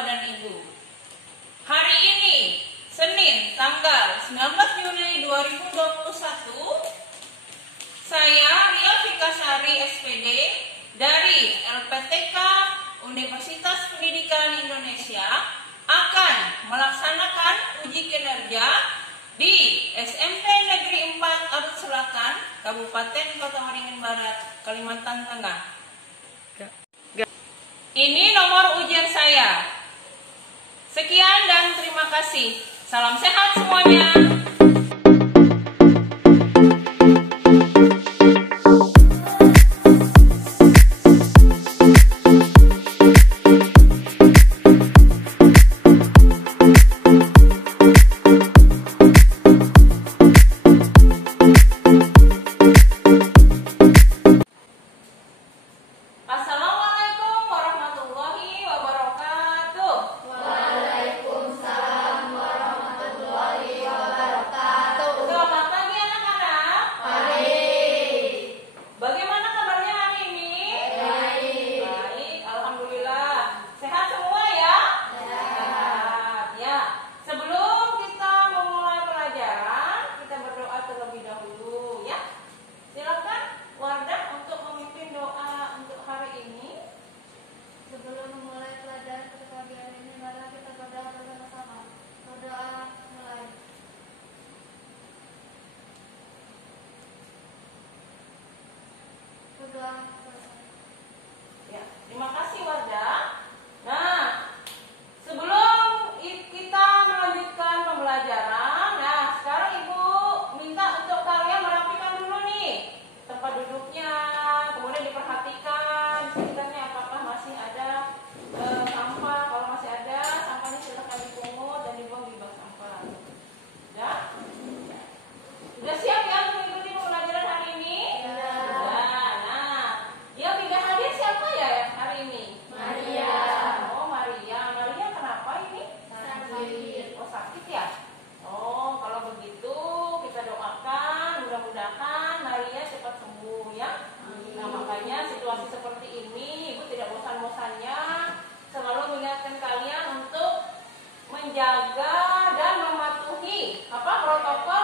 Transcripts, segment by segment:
Bapak dan Ibu. Hari ini, Senin, tanggal 19 Juni 2021, saya Ria Fikasari SPD dari LPTK Universitas Pendidikan Indonesia akan melaksanakan uji kinerja di SMP Negeri 4 Arut Selatan, Kabupaten Kota Waringin Barat, Kalimantan Tengah. Ini nomor ujian saya. Sekian dan terima kasih. Salam sehat semuanya. Ya, terima kasih Wardah. Nah, sebelum kita melanjutkan pembelajaran, sekarang Ibu minta untuk kalian merapikan dulu nih tempat duduknya, kemudian diperhatikan sekitarnya apakah masih ada sampah. Kalau masih ada sampahnya silakan dipungut dan dibuang di bak sampah. Ya? Sudah siap ya untuk mengikuti pembelajaran hari ini? Siapa ya hari ini? Maria. Oh, Maria. Maria kenapa ini? Sakit. Oh, sakit ya? Oh, kalau begitu kita doakan mudah-mudahan Maria cepat sembuh ya. Nah, makanya situasi seperti ini Ibu tidak bosan-bosannya selalu mengingatkan kalian untuk menjaga dan mematuhi protokol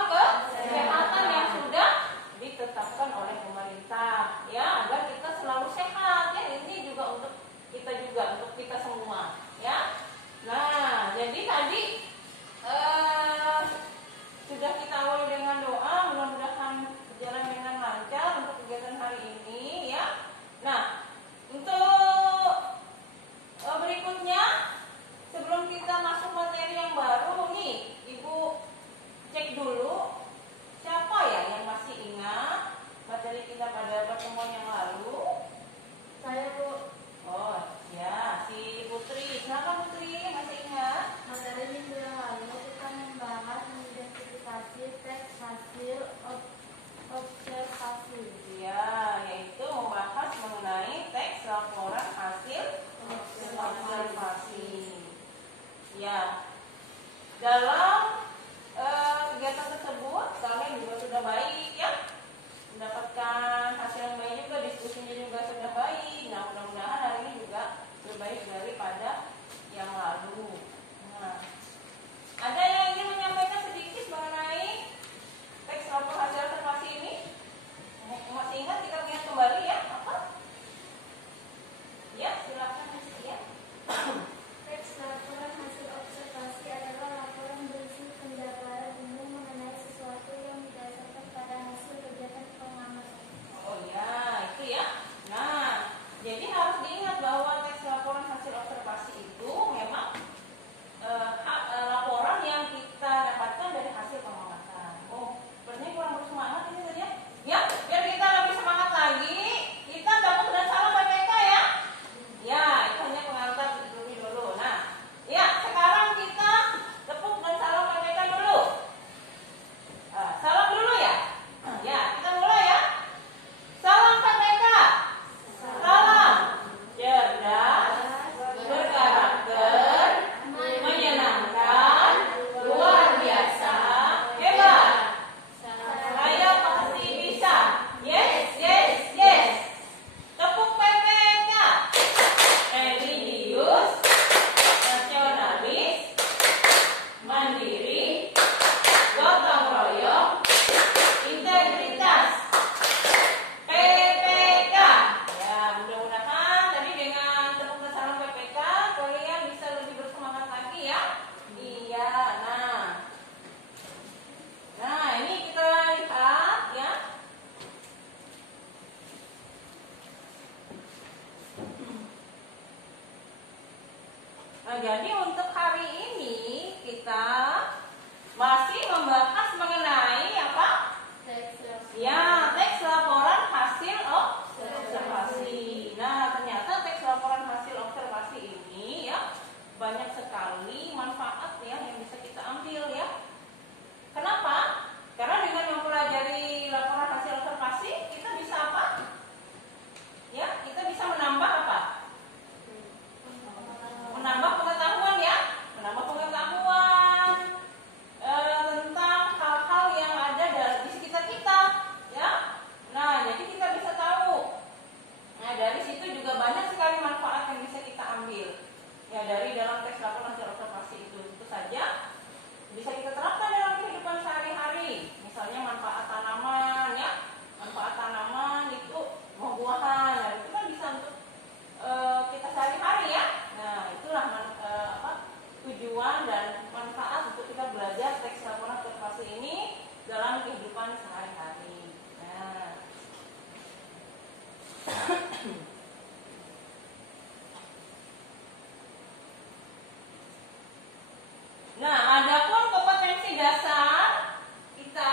kesehatan yang sudah ditetapkan oleh pemerintah ya, agar kita selalu sehat ya. Ini juga untuk kita semua ya. Nah, jadi tadi sudah kita awali dengan doa, mudah-mudahan berjalan dengan lancar untuk kegiatan hari ini ya. Nah, untuk berikutnya sebelum kita masuk materi yang baru nih, Ibu cek dulu siapa ya yang masih ingat materi kita pada pertemuan yang lalu? Saya, Bu. Oh, ya, si Putri. Kenapa Putri masih ingat? Materi minggu yang lalu kita membahas mengidentifikasi teks hasil observasi. Ya, yaitu membahas mengenai teks laporan hasil observasi. Ya, dalam kegiatan tersebut kalian juga sudah baik ya, mendapatkan hasil yang baik juga, diskusinya juga sudah baik. Nah, mudah-mudahan hari ini juga lebih baik daripada yang lalu. Nah, ada yang ingin menyampaikan sedikit mengenai teks laporan hasil observasi ini? Masih ingat? Kita lihat kembali ya. Apa? Ya, silakan ya. Teks laporan hasil observasi adalah laporan Nah, jadi untuk hari ini kita masih membahas mengenai apa? Ya, teks laporan hasil observasi. Nah, ternyata teks laporan hasil observasi ini ya banyak sekali manfaat ya yang bisa kita ambil ya. Kenapa? Karena dengan mempelajari laporan hasil observasi kita bisa apa? Ya, kita bisa menambah apa? Menambah pengetahuan ya, menambah pengetahuan tentang hal-hal yang ada di sekitar kita ya. Nah, jadi kita bisa tahu. Nah, dari situ juga banyak sekali manfaat yang bisa kita ambil ya dari dalam teks laporan hasil observasi itu. Itu saja bisa kita terapkan dalam kehidupan sehari-hari. Misalnya manfaat tanaman ya, manfaat tanaman itu buah-buahan. Nah, itu kan bisa untuk kita sehari-hari ya. Nah, itulah tujuan dan manfaat untuk kita belajar teks laporan observasi ini dalam kehidupan sehari-hari. Nah, adapun kompetensi dasar kita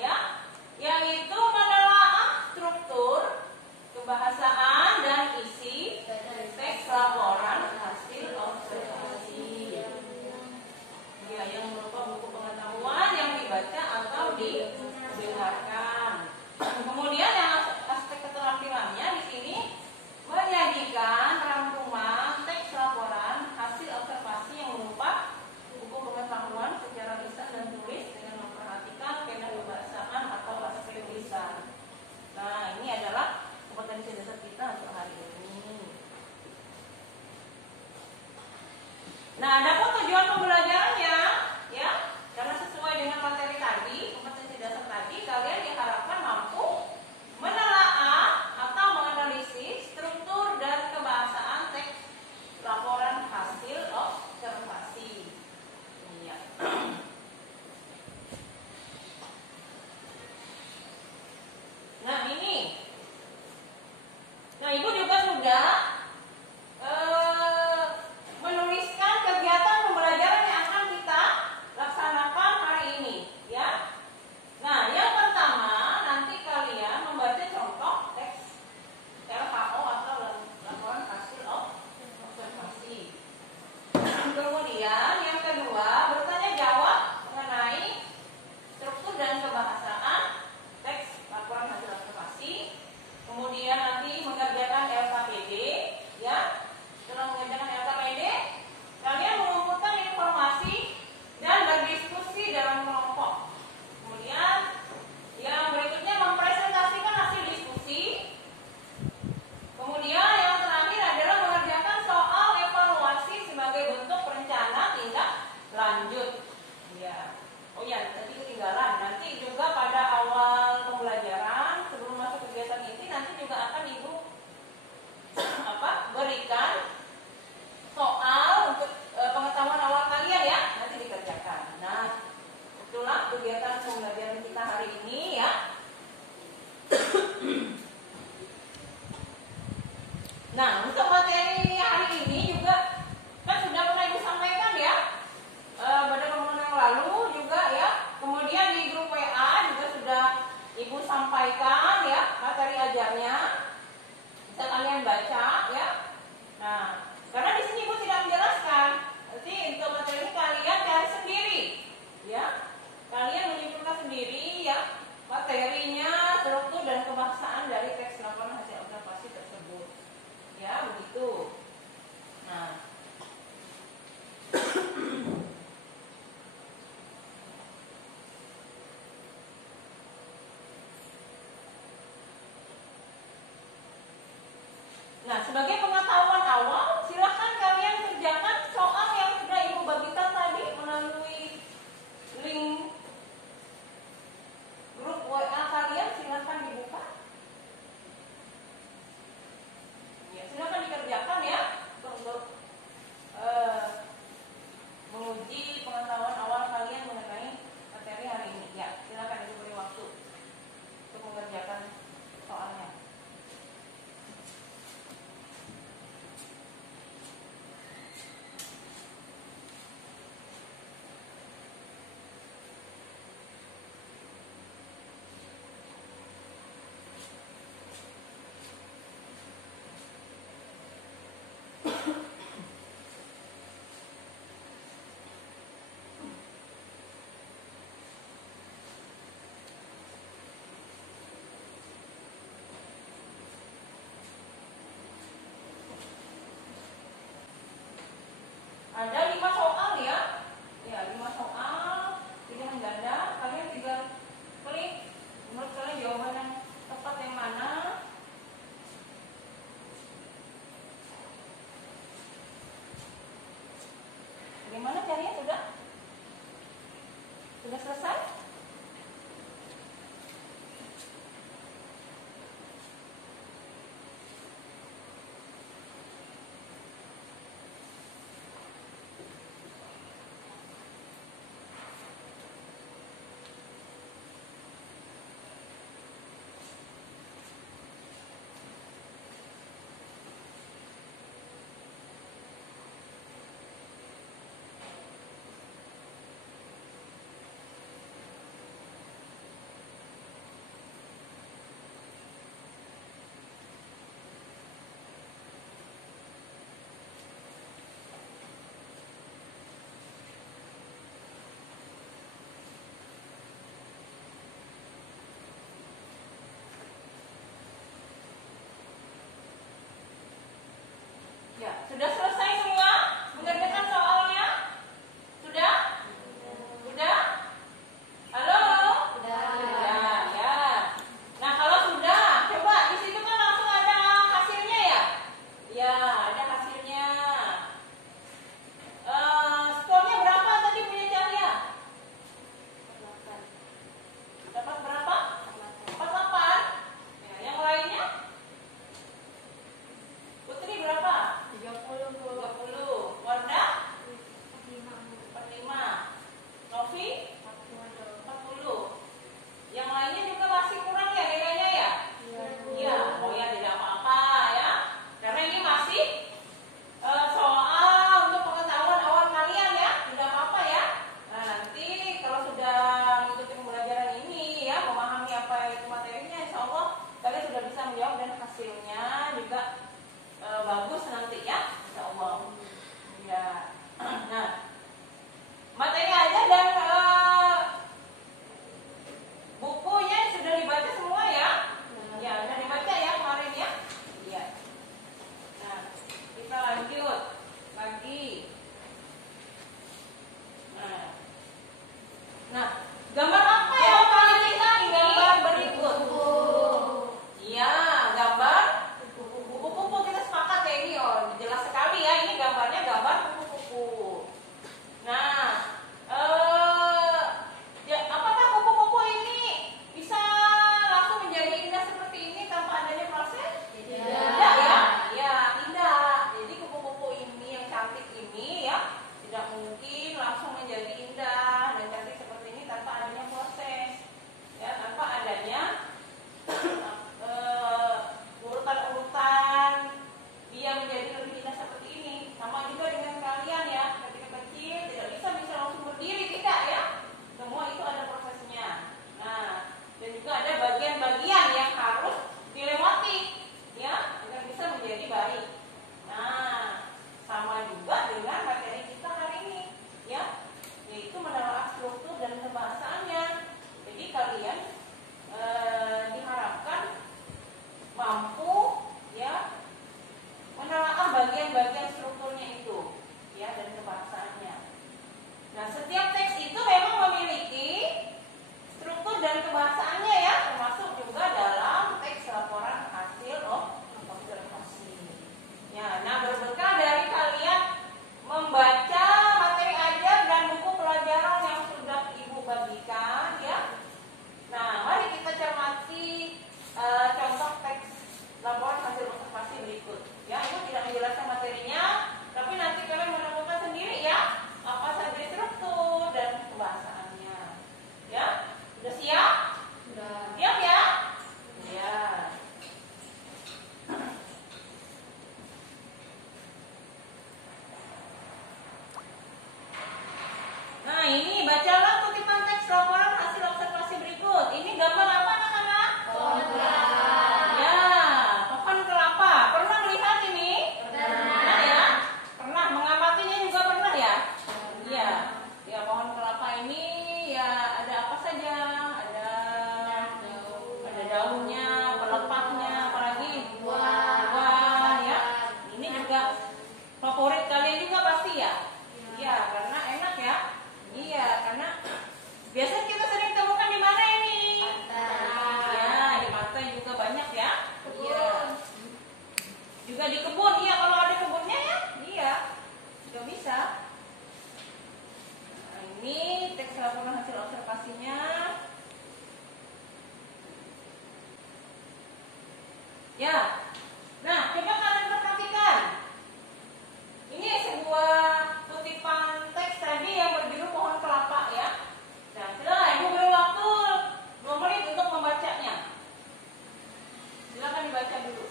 ya, yaitu menelaah struktur, kebahasaan dan isi teks laporan hasil observasi. Ya, yang berupa buku pengetahuan yang dibaca atau didengarkan. Kemudian yang aspek keterampilannya di sini menyajikan rangkuman teks laporan hasil observasi yang berupa buku pengetahuan secara lisan dan tulis dengan memperhatikan kaidah kebahasaan atau aspek lisan. Nah, ini adalah kompetensi dasar kita untuk hari ini. Nah, adapun tujuan pembelajarannya, ya, karena sesuai dengan materi tadi, kompetensi dasar tadi, kalian diharapkan mampu menelaah atau menganalisis struktur dan kebahasaan teks laporan hasil observasi. Iya. Nah, ini. Nah, Ibu juga sudah menuliskan kegiatan pembelajaran yang akan kita laksanakan hari ini, ya. Nah, yang pertama nanti kalian membaca contoh teks LHO atau laporan hasil observasi. Kemudian yang kedua bertanya jawab mengenai struktur dan kebahasaan teks laporan hasil observasi. Kemudian nanti mengerjakan LKPD, ya. Setelah mengerjakan LKPD, kalian mengumpulkan informasi dan berdiskusi dalam kelompok. Kemudian yang berikutnya mempresentasikan hasil diskusi. Kemudian yang terakhir adalah mengerjakan soal evaluasi sebagai bentuk rencana tindak lanjut. Ya. Oh ya, tadi ketinggalan. Nanti juga pada awal pembelajaran sebelum masuk kegiatan ini nanti juga akan Ibu berikan soal untuk pengetahuan awal kalian ya, nanti dikerjakan. Nah, itulah kegiatan pembelajaran kita hari ini ya. Nah, untuk materi hari ini juga kan sudah pernah Ibu sampaikan ya pada pertemuan yang lalu juga ya. Kemudian di grup WA juga sudah Ibu sampaikan ya materi ajarnya. Bisa kalian baca ya. Nah, karena di sini Ibu tidak menjelaskan. Nanti untuk materi ini kalian cari sendiri ya. Kalian menyimpulkan sendiri ya materinya, struktur dan kebahasaan dari teks laporan hasil observasi tersebut. Ya, begitu. Nah, sebagai pengetahuan awal, silahkan kalian kerjakan soal yang sudah Ibu bagikan tadi melalui link grup WA kalian. Silahkan dibuka. Ya, silahkan dikerjakan ya untuk menguji pengetahuan awal kalian mengenai materi hari ini. Ya, silahkan Ibu beri waktu untuk mengerjakan soalnya. Sudah selesai? Ya, sudah selesai semua mengerjakan soalnya? Sudah? Sudah? Halo? Sudah, ya. Nah, kalau sudah, coba di situ kan langsung ada hasilnya ya? Ya, ada hasilnya. Skornya berapa tadi punya Cahya? Dapat berapa? 48. Ya, yang lainnya? Putri berapa? 30. Wardah? 45. Novi? 40. Yang lainnya juga masih kurang ya nilainya ya? Iya. Oh ya, tidak apa-apa ya. Karena ini masih soal untuk pengetahuan awal kalian ya. Tidak apa-apa ya. Nah, nanti kalau sudah mengikuti pembelajaran ini ya, memahami apa itu materinya, insya Allah kalian sudah bisa menjawab dan hasilnya juga bagus nanti ya, insya Allah. Ya. Nah, materi aja dan bukunya sudah dibaca semua ya? Ya, sudah dibaca ya kemarin ya? Iya. Nah, kita lanjut lagi. Nah, gambar apa yang paling lihat di gambar berikut? Iya, gambar kupu-kupu. Kita sepakat ya ini, oh jelas sekali ya, ini gambarnya gambar kupu-kupu. Nah, apakah kupu-kupu ini bisa langsung menjadi indah seperti ini tanpa adanya proses? Tidak ya? Ya, tidak. Jadi kupu-kupu ini yang cantik ini ya, tidak mungkin langsung menjadi indah dan cantik seperti ini tanpa adanya proses. Ya, tanpa adanya urutan-urutan dia menjadi lebih indah seperti ini. Sama juga dengan kalian ya, ketika kecil tidak bisa langsung berdiri, tidak ya. Semua itu ada prosesnya. Nah, dan juga ada bagian-bagian yang harus dilewati ya, agar bisa menjadi baik. Nah, sama juga dengan materi kita hari ini ya, yaitu menelaah struktur dan kebahasaannya. Jadi kalian diharapkan mampu ya menelaah bagian-bagian strukturnya itu ya dan kebahasaannya. Nah, setiap teks itu memang memiliki struktur dan kebahasaannya ya, termasuk juga dalam teks laporan hasil observasi. Ya, nah berbekal dari kalian membaca materi ajar dan buku pelajaran yang sudah Ibu bagikan ya. Nah, mari kita cermati contoh teks laporan hasil observasi berikut. Ya, Ibu tidak menjelaskan materinya, tapi nanti kalian menemukan sendiri ya apa saja struktur dan kebahasaannya. Ya, sudah siap? Sudah. Siap ya? Ya. Nah, ini bacalah kutipan teks laporan hasil observasi berikut. Ini gambar apa anak-anak? Ya, pohon kelapa. Pernah melihat ini? Pernah ya? Pernah mengamatinya juga pernah ya? Iya. Ya, pohon kelapa ini ya ada apa saja? Ada daunnya, pelepahnya, apalagi buah ya. Ini juga favorit kalian juga pasti ya? Iya, karena enak ya. Iya, karena biasanya kita sering temukan di mana ini? Ya, di pantai juga banyak ya. Iya. Juga di kebun, iya kalau ada kebunnya ya. Iya. Juga bisa. Nah, ini teks laporan hasil observasinya. Ya. Nah, coba kalian perhatikan. Ini sebuah kutipan teks tadi yang berjudul pohon kelapa ya. Nah, silakan Ibu beri waktu 2 menit untuk membacanya. Silakan dibaca dulu.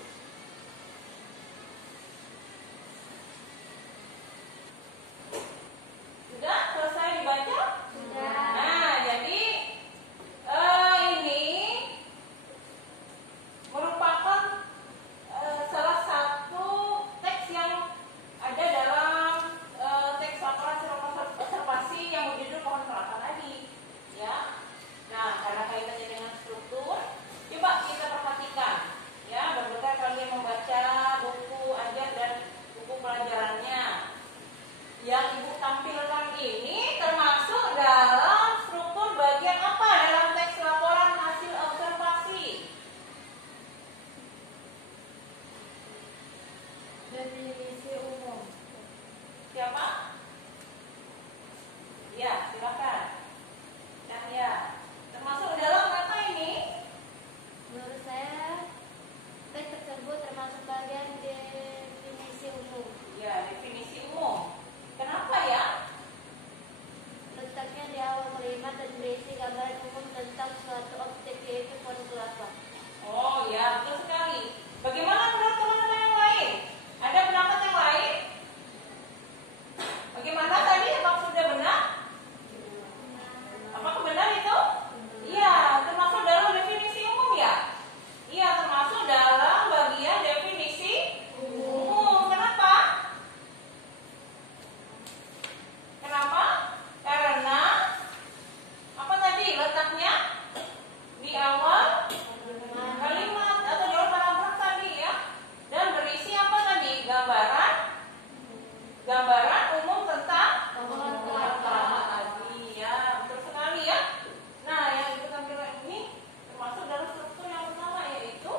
Sudah selesai dibaca? Sudah. Nah, jadi ini merupakan salah satu teks yang ada dalam teks laporan observasi yang berjudul pohon kelapa tadi, ya. Nah, karena kaitannya dengan struktur, coba kita perhatikan, ya. Berbekal kalian membaca buku ajar dan buku pelajarannya. Yang Ibu tampilkan ini termasuk dalam struktur bagian apa dalam teks laporan hasil observasi? Definisi umum. Siapa? Ya, silakan. Nah, ya. Termasuk dalam apa ini? Menurut saya, teks tersebut termasuk bagian definisi umum. Ya, definisi umum. Kenapa ya? Letaknya di awal kalimat dan berisi gambaran umum tentang suatu objek yaitu pohon kelapa. Oh ya, betul sekali. Bagaimana menurut teman-teman yang lain? Ada pendapat yang lain? Bagaimana tadi? Apakah sudah benar? Apakah benar itu? Iya, termasuk dalam definisi umum ya? Iya, termasuk dalam bagian definisi umum. Kenapa? Kenapa? Karena apa tadi letaknya di awal kalimat atau di awal paragraf tadi ya, dan berisi apa tadi? Gambaran umum tentang Pohon kelapa tadi ya, betul sekali ya. Nah, yang kita tampilkan ini termasuk dalam struktur yang pertama yaitu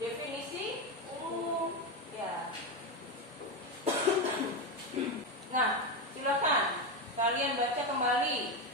definisi umum ya. Nah, silakan kalian baca kembali.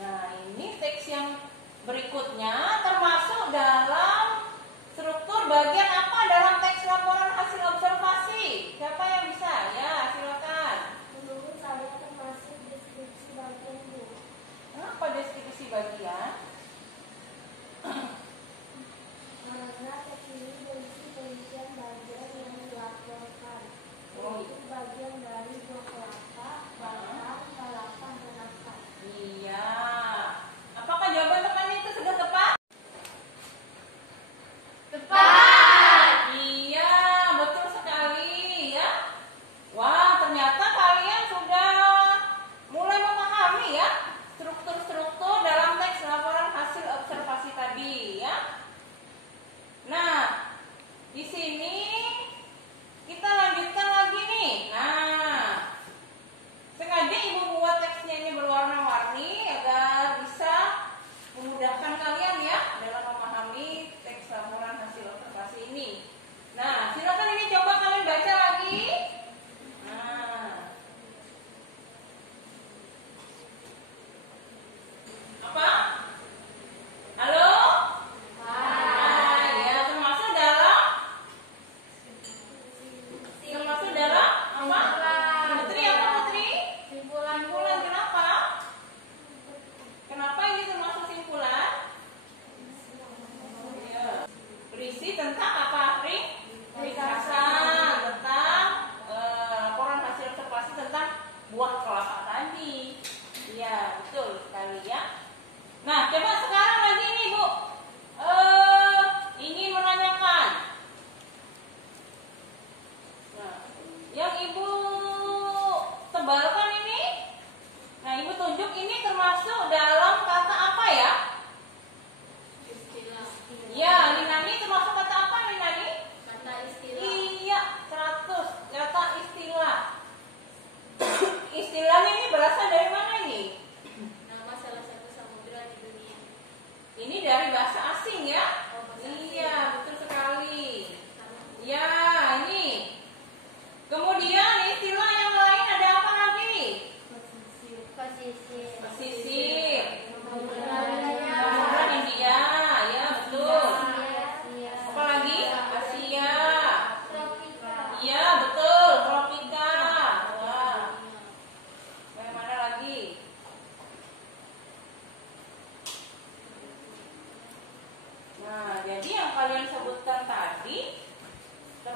Nah, ini teks yang berikutnya termasuk dalam struktur bagian apa dalam teks laporan hasil observasi? Siapa yang bisa? Ya, silakan. Menurut saya termasuk deskripsi bagian bu. Kenapa deskripsi bagian? Karena teks ini berisi perincian bagian yang dilaporkan. Oh, Yaitu bagian dari buah kelapa, batang, kelapa, dan akar. iya. Apakah jawaban teman itu sudah tepat? Tepat. Iya, betul sekali ya. Wah, ternyata kalian sudah mulai memahami ya struktur-struktur dalam teks laporan hasil observasi tadi ya. Nah, di sini kita lanjutkan lagi nih. Nah, sengaja Ibu buat teksnya ini berwarna-warni agar bisa memudahkan kalian ya dalam memahami teks laporan hasil observasi ini. Nah, silakan ini coba kalian baca lagi. Nah, apa? Halo? Nah, ya termasuk dalam apa? Putri apa Putri? Simpulan Simpulan kenapa? Kenapa ini termasuk simpulan? Ya. Berisi tentang apa, Ring? Ringkasan tentang laporan hasil observasi tentang buah kelapa tadi. Iya, betul sekali ya. Nah, coba sekarang lagi nih Bu, ingin menanyakan. Nah, yang Ibu tebalkan ini, nah Ibu tunjuk ini termasuk dalam kata apa ya? Ya, Linani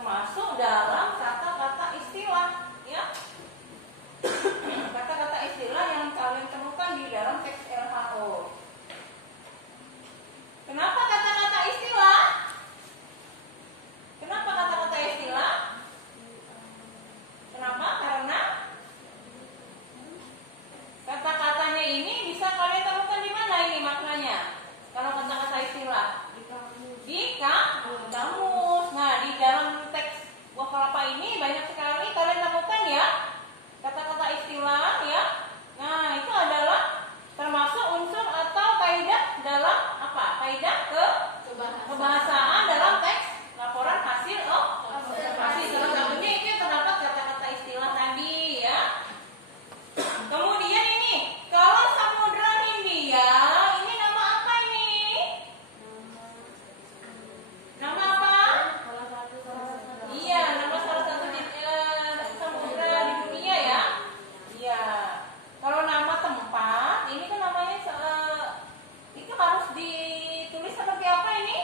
termasuk dalam kata-kata istilah, ya. Kata-kata istilah yang kalian temukan di dalam teks LHO. Kenapa kata-kata istilah? Kenapa kata-kata istilah? Kenapa? Karena kata-katanya ini bisa kalian temukan di mana ini maknanya? Kalau kata-kata istilah di kamus. Nah, di dalam teks buah kelapa ini banyak sekali kalian temukan ya kata-kata istilah ya. Nah, itu adalah termasuk unsur atau kaidah dalam apa? Kaidah kebahasaan dalam teks laporan hasil observasi. Salah satunya itu terdapat kata-kata istilah tadi ya. Kemudian ini, kalau Samudra Hindia, ini nama apa ini? Nama apa? Iya, nama salah satu samudra di dunia ya. Iya. Kalau nama tempat, ini kan namanya itu harus ditulis seperti apa ini?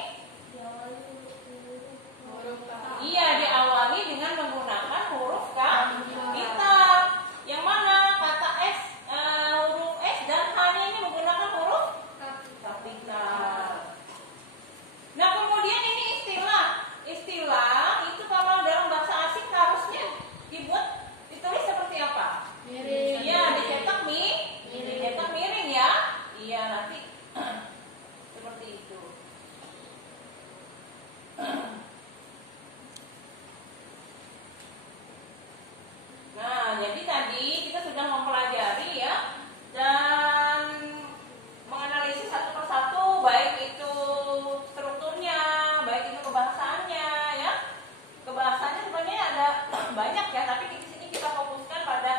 Iya, diawali dengan menggunakan huruf kapital. Yang mana kata S, huruf S dan H-nya ini menggunakan huruf kapital. Nah, kemudian ini istilah. Istilah itu kalau dalam bahasa asing harusnya ditulis seperti apa? Miring. Iya, dicetak miring ya. Iya, nanti seperti itu. Nah, jadi tadi kita sudah mempelajari ya dan menganalisis satu persatu, baik itu strukturnya, baik itu kebahasaannya ya. Kebahasaannya sebenarnya ada banyak ya, tapi di sini kita fokuskan pada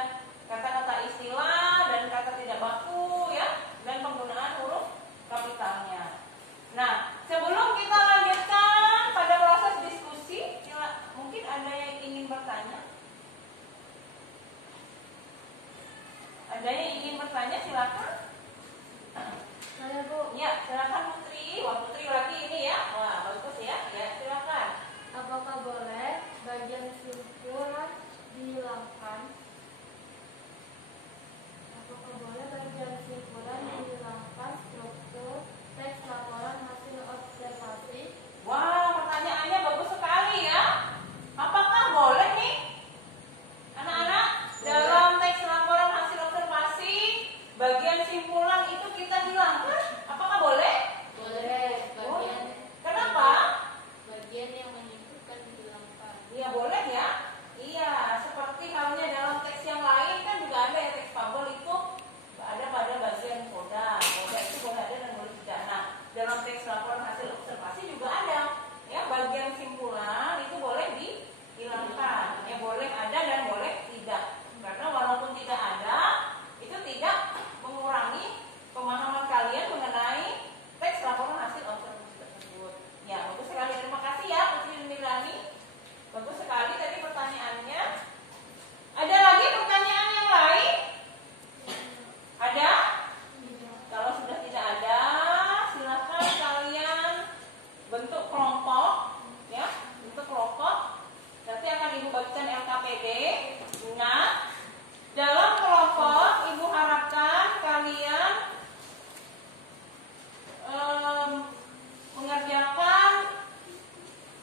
kata-kata istilah dan kata tidak baku ya, dan penggunaan huruf kapitalnya. Nah, sebelum kita lanjutkan pada proses diskusi, mungkin ada yang ingin bertanya? Ada yang ingin bertanya, silakan. Saya Bu, Ya, silakan Putri. Wah, Putri lagi ini ya. Wah, bagus ya. Ya, silakan. apakah boleh bagian simpulan dihilangkan? Apakah boleh bagian simpulan dihilangkan struktur teks laporan hasil observasi? Wah, pertanyaannya bagus sekali ya. Apakah boleh nih, anak-anak, dalam teks laporan hasil observasi bagian simpulan itu kita hilangkan? Apakah boleh? Boleh. Kenapa? Bagian yang menyimpulkan dihilangkan. Iya, boleh ya. Iya, seperti halnya dalam teks yang lain kan juga ada ya, teks fabel itu ada pada bagian koda. Koda itu boleh ada dan boleh tidak. Nah, dalam teks laporan hasil observasi juga ada ya, bagian simpulan itu boleh dihilangkan. Ya, boleh ada dan boleh tidak. Karena walaupun tidak ada, itu tidak mengurangi pemahaman kalian mengenai teks laporan hasil observasi tersebut. Ya, bagus sekali. Terima kasih ya Putri Milani. Bagus sekali tadi pertanyaannya. Ada lagi pertanyaan yang lain? Ada? Kalau sudah tidak ada, silakan kalian bentuk kelompok ya, bentuk kelompok. Nanti akan Ibu bagikan LKPD. Ingat, dalam kelompok Ibu harapkan kalian mengerjakan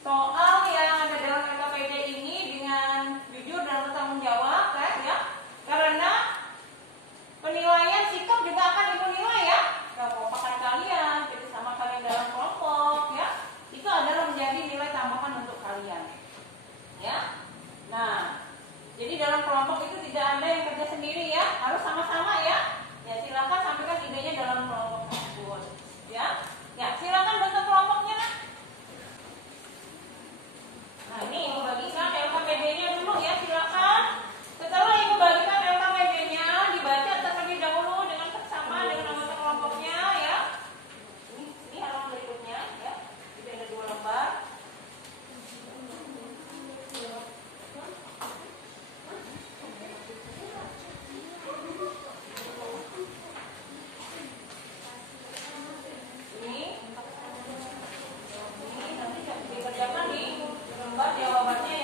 soal yang ada dalam LKPD ini dengan jujur dan bertanggung jawab ya. Karena penilaian sikap juga akan Ibu nilai ya. Kekompakan kalian, kerjasama kalian dalam kelompok ya. Itu adalah menjadi nilai tambahan untuk kalian. Ya. Nah, jadi dalam kelompok itu tidak ada yang kerja sendiri ya, harus sama-sama ya. Ya, silakan sampaikan idenya dalam kelompok tersebut. Ya. Ya, silakan bentuk kelompoknya. Nah, ini Ibu bagikan LKPD-nya dulu ya, silakan. Setelah Ibu bagikan LKPD-nya, dibaca terlebih dahulu dengan seksama dengan anggota kelompoknya ya. Ini halaman berikutnya ya. Jadi ada 2 lembar. Ini nanti dikerjakan di lembar jawabannya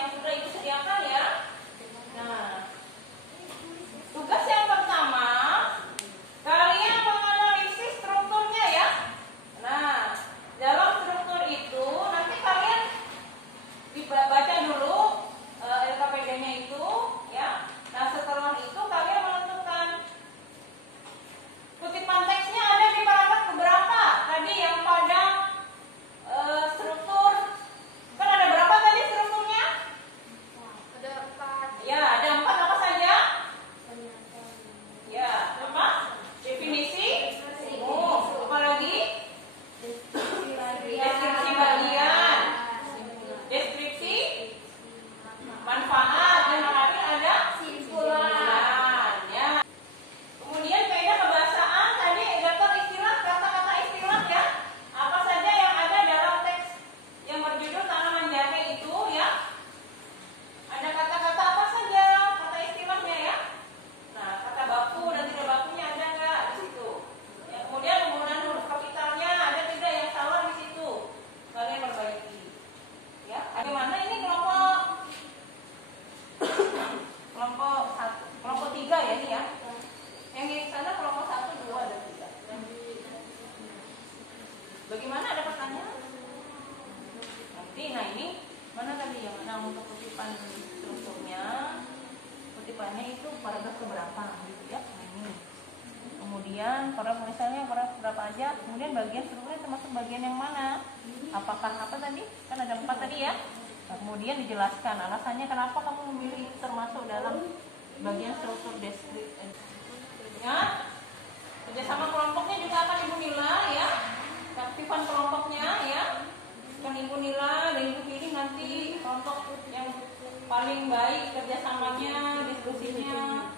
Nah ini mana tadi ya? Nah untuk kutipan strukturnya, kutipannya itu paragraf keberapa gitu ya? Nah, ini. Kemudian paragraf misalnya paragraf berapa aja? Kemudian bagian strukturnya termasuk bagian yang mana? Apakah apa tadi? Kan ada 4 tadi ya. Nah, kemudian dijelaskan alasannya kenapa kamu memilih termasuk dalam bagian struktur deskripsi. Ya, kerjasama kelompoknya juga akan Ibu nilai ya. Keaktifan kelompoknya ya. Kan Ibu nilai dan Ibu pilih nanti kelompok yang paling baik kerjasamanya, diskusinya.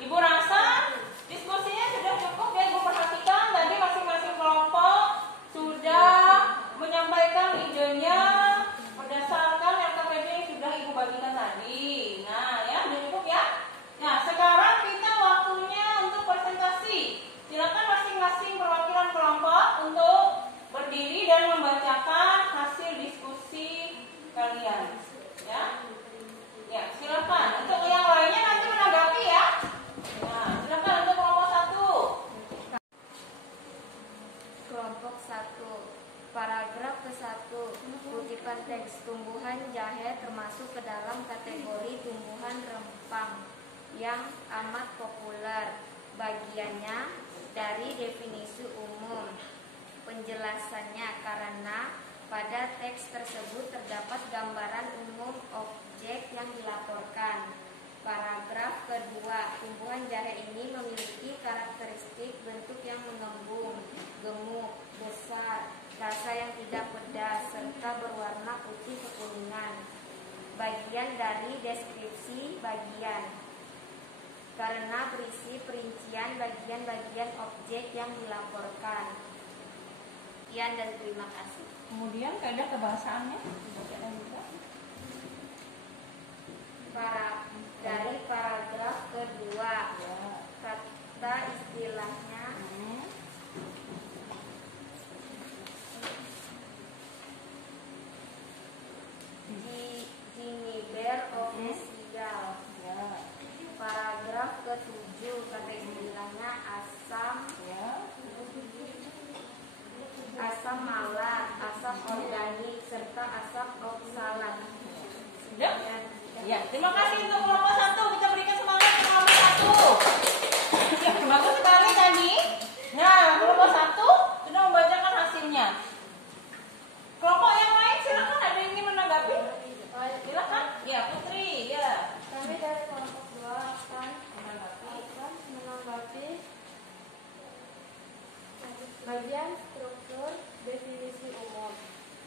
Ibu rasa diskusinya sudah cukup ya. Ibu perhatikan tadi masing-masing kelompok sudah menyampaikan idenya berdasarkan LKPD yang sudah Ibu bagikan tadi. Nah ya, sudah cukup ya. Nah sekarang kita waktunya untuk presentasi. Silakan masing-masing perwakilan kelompok untuk berdiri dan membacakan hasil diskusi kalian. Ya, ya silakan. Untuk yang lainnya nanti menanggapi ya. Nah, silakan untuk kelompok 1. Kelompok 1. Paragraf ke-1. Kutipan teks tumbuhan jahe termasuk ke dalam kategori tumbuhan rempang yang amat populer. Bagiannya dari definisi umum. Penjelasannya karena pada teks tersebut terdapat gambaran umum objek yang dilaporkan. Paragraf kedua, tumbuhan jahe ini memiliki karakteristik bentuk yang mengembung, gemuk, besar, rasa yang tidak pedas, serta berwarna putih kekuningan. Bagian dari deskripsi bagian karena berisi perincian bagian-bagian objek yang dilaporkan. Sekian dan terima kasih. Kemudian kaidah kebahasaannya dari paragraf kedua, kata istilahnya Giniber official. Paragraf ke-7, kata istilahnya asam malat, asam organik, serta asam oksalat. sudah? Ya, terima kasih untuk kelompok 1. Kita berikan semangat untuk kelompok 1. Ya, bagus sekali tadi. Nah, kelompok 1 sudah membacakan hasilnya. Kelompok yang lain silakan, ada yang ingin menanggapi? Silakan. Ya, Putri. Ya. Kami dari kelompok 2 akan menanggapi bagian struktur definisi umum.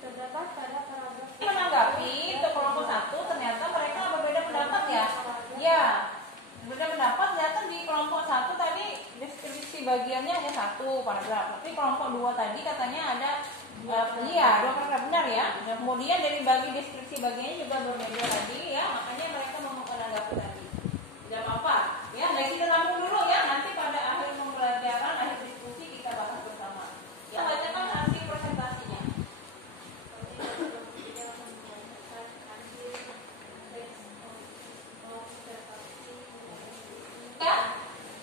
Terdapat pada paragraf Menanggapi untuk kelompok 1 ternyata mereka berbeda pendapat ya. Ya, berbeda pendapat. Ternyata di kelompok 1 tadi deskripsi bagiannya hanya 1 paragraf. Tapi kelompok 2 tadi katanya ada 2 paragraf, benar ya. Dan kemudian dari bagi deskripsi bagiannya juga berbeda tadi ya. Makanya mereka mau menanggapi tadi. Tidak apa-apa. Ya, dari kita tampung dulu ya. Nanti pada akhir pembelajaran, akhir diskusi kita bahas bersama. Ya, bacakan hasil presentasinya. Ya.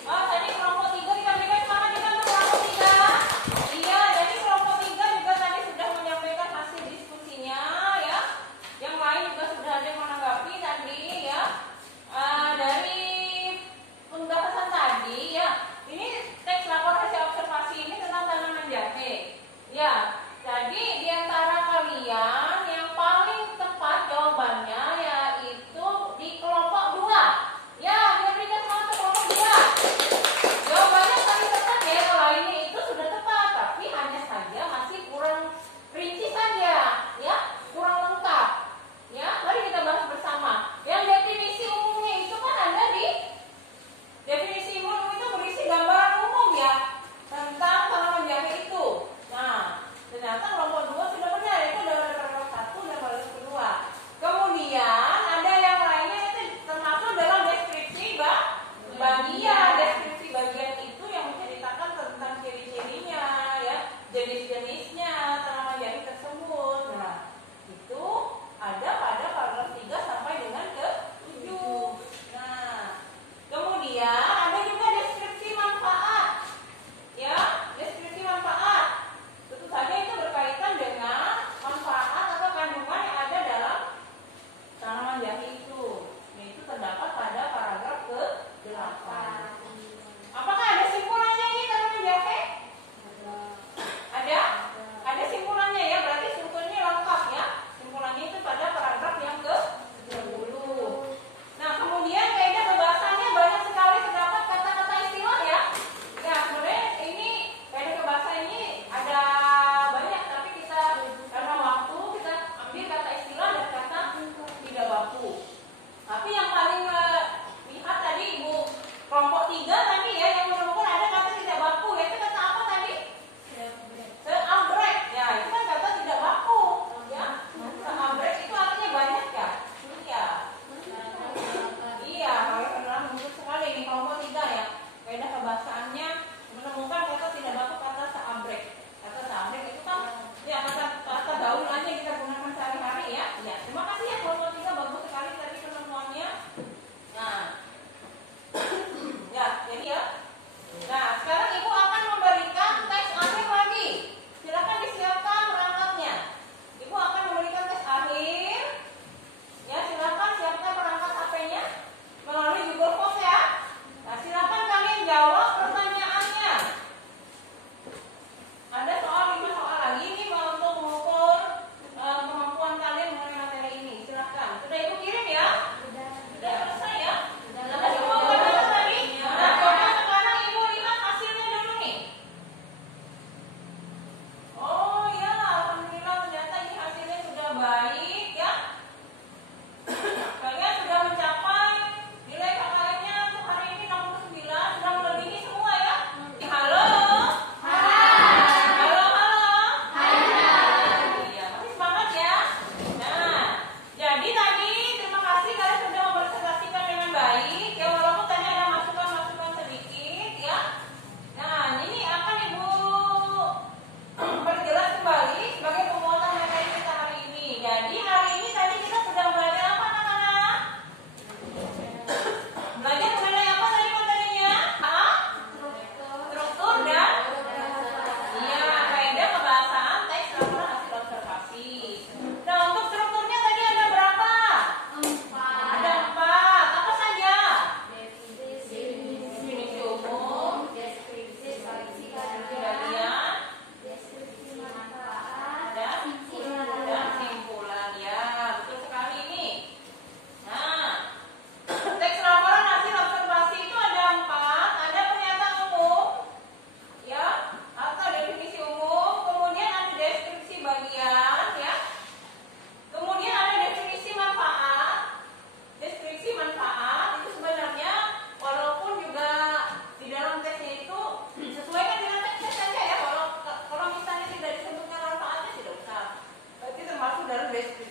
Oh, tadi kelompok 3 kita berikan semangat juga untuk kelompok 3. Iya, jadi kelompok 3 juga tadi sudah menyampaikan hasil diskusinya ya. Yang lain juga sudah ada yang menanggapi tadi ya. Dari pembahasan jenisnya tanaman jahe tersebut. Nah, itu ada pada paragraf 3 sampai dengan ke 7. Nah, kemudian ada juga deskripsi manfaat. Ya, deskripsi manfaat. Tentu saja itu berkaitan dengan manfaat atau kandungan yang ada dalam tanaman jahe itu. Nah, itu terdapat pada paragraf ke-8. Apakah ada simpulannya ini tanaman jahe? Ada? Ada simpulannya ya, berarti strukturnya lengkap ya. Simpulannya itu pada paragraf yang ke-30. Nah, kemudian kaidah kebahasannya banyak sekali terdapat kata-kata istilah ya. Ya, sebenarnya ini kaidah kebahasaan ini ada banyak, tapi kita karena waktu kita ambil kata istilah dan kata tidak baku. Tapi yang paling lihat tadi Ibu kelompok 3 tadi ya, yang menemukan ada kata tidak baku, yaitu kata apa tadi? Seambrek. Ya, itu kan kata tidak baku ya. Seambrek itu artinya banyak ya? Iya. Iya, kalau penerapan muncul sekali ini kelompok 3 ya. Kaidah kebahasaannya menemukan kata tidak baku, kata seambrek. Kata seambrek itu kan ya kata gaul aja kita gunakan sehari-hari ya. Ya, terima kasih ya kelompok 3, bagus sekali tadi penemuannya. Nah, ya, jadi ya. Nah, sekarang Ibu akan memberikan teks akhir lagi. Silakan disiapkan perangkatnya. Ibu akan memberikan teks akhir. Ya, silakan siapkan perangkat HP-nya melalui Google Forms ya. Nah, silakan kalian jawab pertanyaannya. Ada soal 5 soal lagi nih untuk mengukur kemampuan kalian mengenai materi ini. Silakan. Sudah Ibu kirim ya? Sudah selesai ya? Sudah semua pertanyaan tadi? Nah, coba sekarang Ibu lihat hasilnya dulu nih. Oh ya, alhamdulillah ternyata ini hasilnya sudah baik ya. Kalian sudah mencapai nilai KKM-nya untuk hari ini 69, sudah melebihi semua ya. Halo. Halo. Iya, masih semangat ya. Nah, jadi tadi terima kasih kalian sudah mempresentasikan dengan baik ya, walaupun tadi ada masukan-masukan sedikit ya. Nah, ini akan Ibu perjelas kembali sebagai penguatan materi kita hari ini. Jadi hari ini tadi kita sudah belajar apa anak-anak? Belajar mengenai apa tadi materinya? Struktur dan iya, kaidah kebahasaan teks laporan hasil observasi. Nah, untuk strukturnya tadi ada berapa? 4. Ada 4. Apa saja? Definisi umum, bagian, dan simpulan ya, betul sekali ini. Nah, teks laporan hasil observasi itu ada 4. Ada pernyataan umum ya, atau definisi umum, kemudian ada deskripsi bagian ya, kemudian ada definisi manfaat. Deskripsi manfaat itu sebenarnya walaupun juga di dalam teksnya itu sesuaikan dengan teksnya saja ya. Kalau misalnya tidak disebutkan manfaatnya tidak usah, berarti termasuk dalam deskripsi